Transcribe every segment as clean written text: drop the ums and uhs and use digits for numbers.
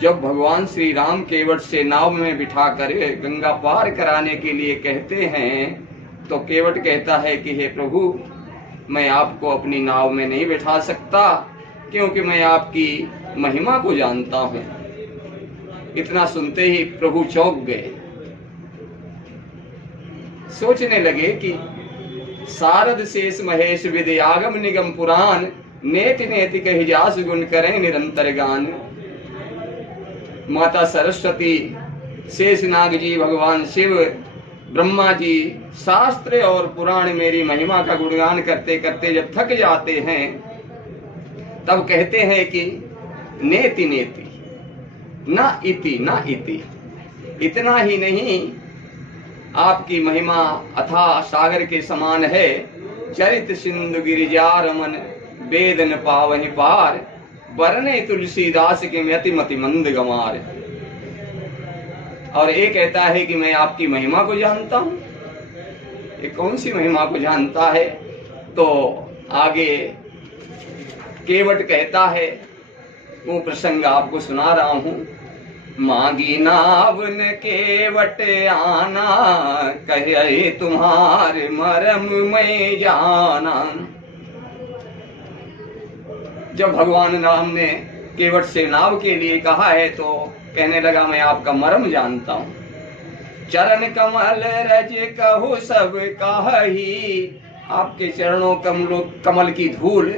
जब भगवान श्री राम केवट से नाव में बिठाकर गंगा पार कराने के लिए कहते हैं, तो केवट कहता है कि हे प्रभु, मैं आपको अपनी नाव में नहीं बिठा सकता, क्योंकि मैं आपकी महिमा को जानता हूं। इतना सुनते ही प्रभु चौंक गए, सोचने लगे कि शारद शेष महेश विधि आगम निगम पुराण, नेति नेति कहि जास गुण करें निरंतर गान। माता सरस्वती, शेषनाग जी, भगवान शिव, ब्रह्मा जी शास्त्र और पुराण मेरी महिमा का गुणगान करते करते जब थक जाते हैं, तब कहते हैं कि नेति नेति ना इति ना इति, इतना ही नहीं, आपकी महिमा अथाह सागर के समान है। चरित सिंधु गिरिजा रमन, वेद न पावहि पार, बरने तुलसीदास के मति मति मंद गमार। और ये कहता है कि मैं आपकी महिमा को जानता हूं। ये कौन सी महिमा को जानता है? तो आगे केवट कहता है, वो प्रसंग आपको सुना रहा हूं। मांगी नावन केवट आना, कहे तुम्हारे मरम मैं जाना। जब भगवान राम ने केवट से नाव के लिए कहा है, तो कहने लगा मैं आपका मरम जानता हूं। चरण कमल रज कहु सब कहि, आपके चरणों कमल की धूल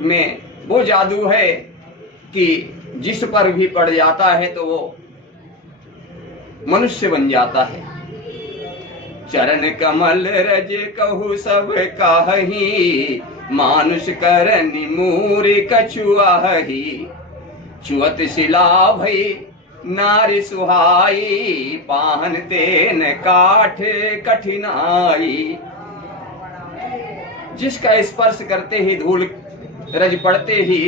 में वो जादू है कि जिस पर भी पड़ जाता है तो वो मनुष्य बन जाता है। चरण कमल रज कहु सब कहि, मानुष करनि मूरी कछुआही। चुअत शिला भई नारी सुहाई, पाहन तेन काठ कठिनाई। जिसका स्पर्श करते ही धूल रज पड़ते ही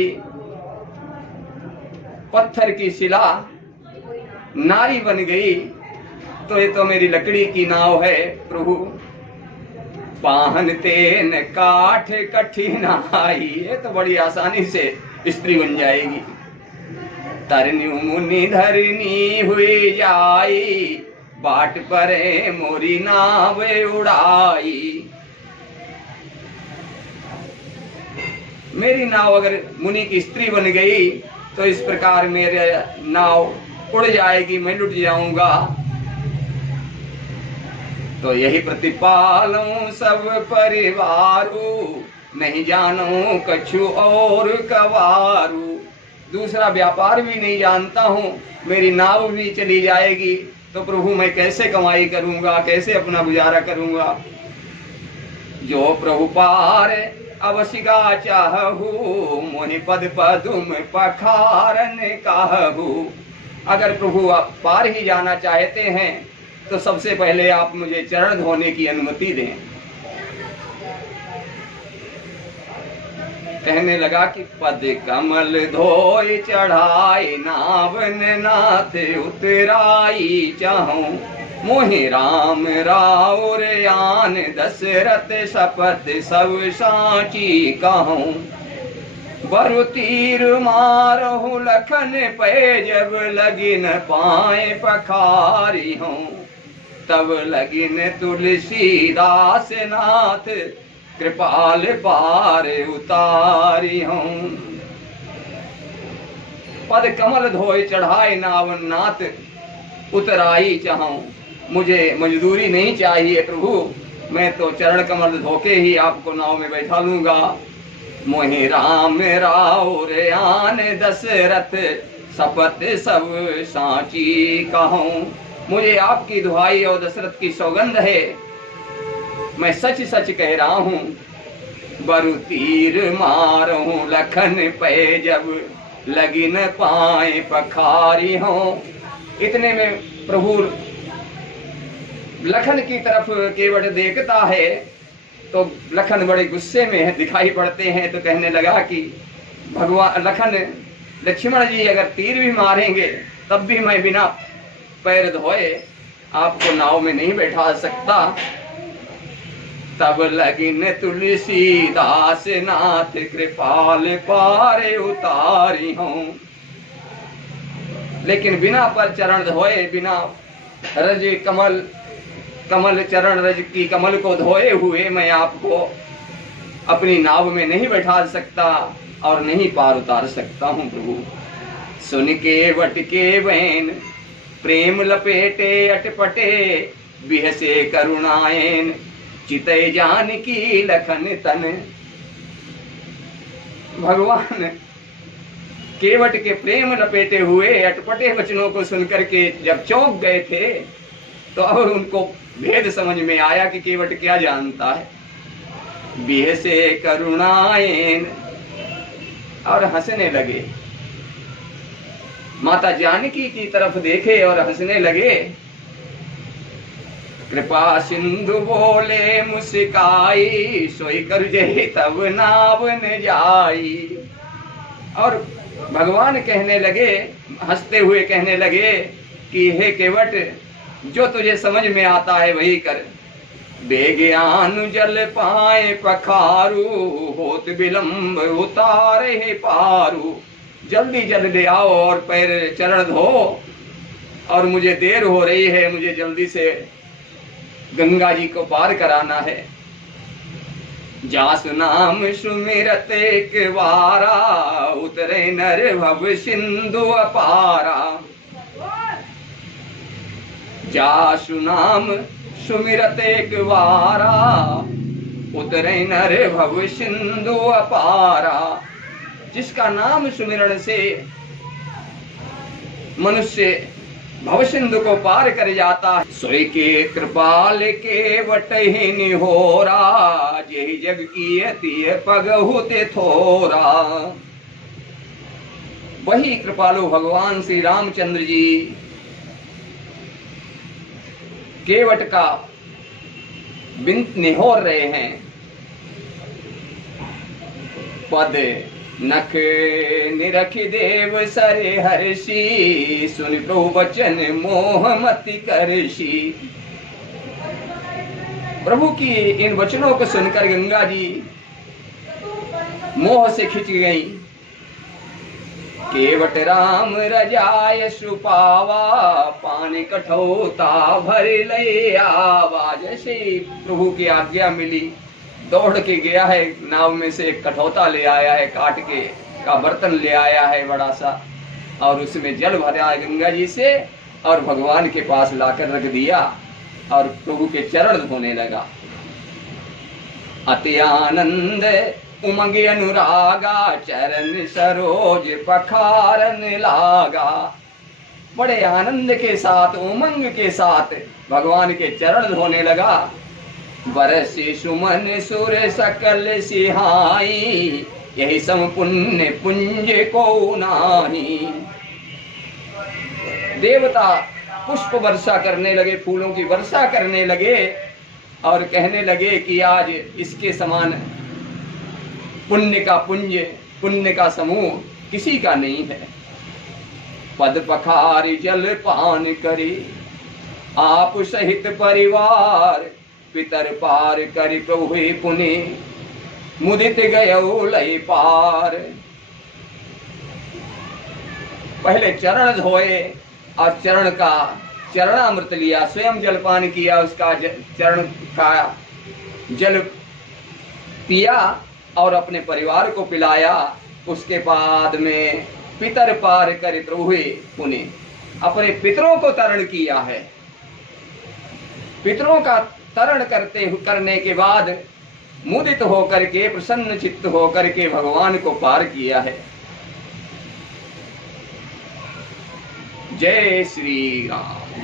पत्थर की शिला नारी बन गई, तो ये तो मेरी लकड़ी की नाव है प्रभु। पाहन तेन काठ कठिनाई, ये तो बड़ी आसानी से स्त्री बन जाएगी। तरनी मुनि धरनी हुई जाई, बाट परे मोरी नाव उड़ाई। मेरी नाव अगर मुनि की स्त्री बन गई तो इस प्रकार मेरे नाव उड़ जाएगी, मैं लुट जाऊंगा। तो यही प्रतिपालूं सब परिवारू, नहीं जानू कछु और कवारू। दूसरा व्यापार भी नहीं जानता हूँ, मेरी नाव भी चली जाएगी, तो प्रभु मैं कैसे कमाई करूंगा, कैसे अपना गुजारा करूंगा। जो प्रभु पार अवसिका चाहू, मोहि पद पदुम पखारन काहू। अगर प्रभु आप पार ही जाना चाहते हैं, तो सबसे पहले आप मुझे चरण धोने की अनुमति दें। कहने लगा कि पद कमल धोई चढ़ाई, नावन नाथ उतराई चाहूं। मोहि राम राउर आन, दशरथ शपथ सब साची कहूं। बरु तीर मारहु लखन पे, जब लगिन पाए पखारी हूँ। तब लगिन तुलसीदास नाथ, कृपाल पार उतारी हूँ। पद कमल धोए चढ़ाए, नावन नाथ उतराई चाहूं। मुझे मजदूरी नहीं चाहिए प्रभु, मैं तो चरण कमल धोके ही आपको नाव में बैठा लूंगा। मोहि राम राउर आन, दशरथ शपथ सब साची कहूं। मुझे आपकी दुहाई और दशरथ की सौगंध है, मैं सच सच कह रहा हूँ। बरु तीर मारूं लखन पे, जब लगी न पाए पखारी हूँ। इतने में प्रभु लखन की तरफ केवट देखता है, तो लखन बड़े गुस्से में दिखाई पड़ते हैं। तो कहने लगा कि भगवान लखन, लक्ष्मण जी अगर तीर भी मारेंगे, तब भी मैं बिना पैर धोए आपको नाव में नहीं बैठा सकता। तब लगिन तुलसीदास नाथ, कृपाल पार उतारी हूँ। लेकिन बिना पर चरण धोए, बिना रज कमल कमल चरण रज की कमल को धोए हुए मैं आपको अपनी नाव में नहीं बैठा सकता और नहीं पार उतार सकता हूँ प्रभु। सुन के वट के वैन प्रेम लपेटे अटपटे, बिहसे करुणाएन चितय जानकी लखन तन। भगवान केवट के प्रेम लपेटे हुए अटपटे वचनों को सुनकर के जब चौंक गए थे, तो अब उनको भेद समझ में आया कि केवट क्या जानता है। बिहसे करुणाएन, और हंसने लगे। माता जानकी की तरफ देखे और हंसने लगे। कृपा सिंधु बोले मुस्काई, सोई कर जे तब नाव न जाई। और भगवान कहने लगे, हंसते हुए कहने लगे कि हे केवट, जो तुझे समझ में आता है वही कर। बेज्ञान जल पाए पखारू, होत विलंब उतारे पारू। जल्दी जल्दी आओ और पैर चरण धो, और मुझे देर हो रही है, मुझे जल्दी से गंगा जी को पार कराना है। जासु नाम सुमिरत एक बारा, उतरे नर भव सिंधु अपारा। जासु नाम सुमिरत एक बारा, उतरे नर भव सिंधु अपारा। जिसका नाम सुमिरण से मनुष्य भवसिंधु को पार कर जाता है। सोई के कृपाल के वटहि निहोरा, यही जग की अति पगहुते थोरा। वही कृपालु भगवान श्री रामचंद्र जी केवट का बिंत निहोर रहे हैं। पद नख निरख देव सरे हर्षि, सुन प्रभु वचन मोह मति करषि। प्रभु की इन वचनों को सुनकर गंगा जी मोह से खिंच गई। केवट राम रजाय सुपावा, पानी कठौता भर ले आवा। जैसे प्रभु की आज्ञा मिली, दौड़ के गया है, नाव में से एक कठौता ले आया है, काट के का बर्तन ले आया है बड़ा सा, और उसमें जल भरा है गंगा जी से, और भगवान के पास लाकर रख दिया और प्रभु के चरण धोने लगा। अति आनंद उमंग अनुरागा, चरण सरोज पखारन लागा। बड़े आनंद के साथ, उमंग के साथ भगवान के चरण धोने लगा। बरसी सुमन सुर सकल सिहाई, यही सम पुण्य पुंज को नाही। देवता पुष्प वर्षा करने लगे, फूलों की वर्षा करने लगे, और कहने लगे कि आज इसके समान पुण्य का पुंज, पुण्य का समूह किसी का नहीं है। पद पखार जल पान करे, आप सहित परिवार, पितर पार कर प्रभु पुनि, मुदित गयो लय पार। पहले चरण धोए और चरण का चरणामृत लिया, स्वयं जलपान किया, उसका चरण का जल पिया और अपने परिवार को पिलाया। उसके बाद में पितर पार कर प्रभु पुनि, अपने पितरों को तरण किया है। पितरों का तरण करने के बाद मुदित होकर के, प्रसन्न चित्त होकर के भगवान को पार किया है। जय श्री राम।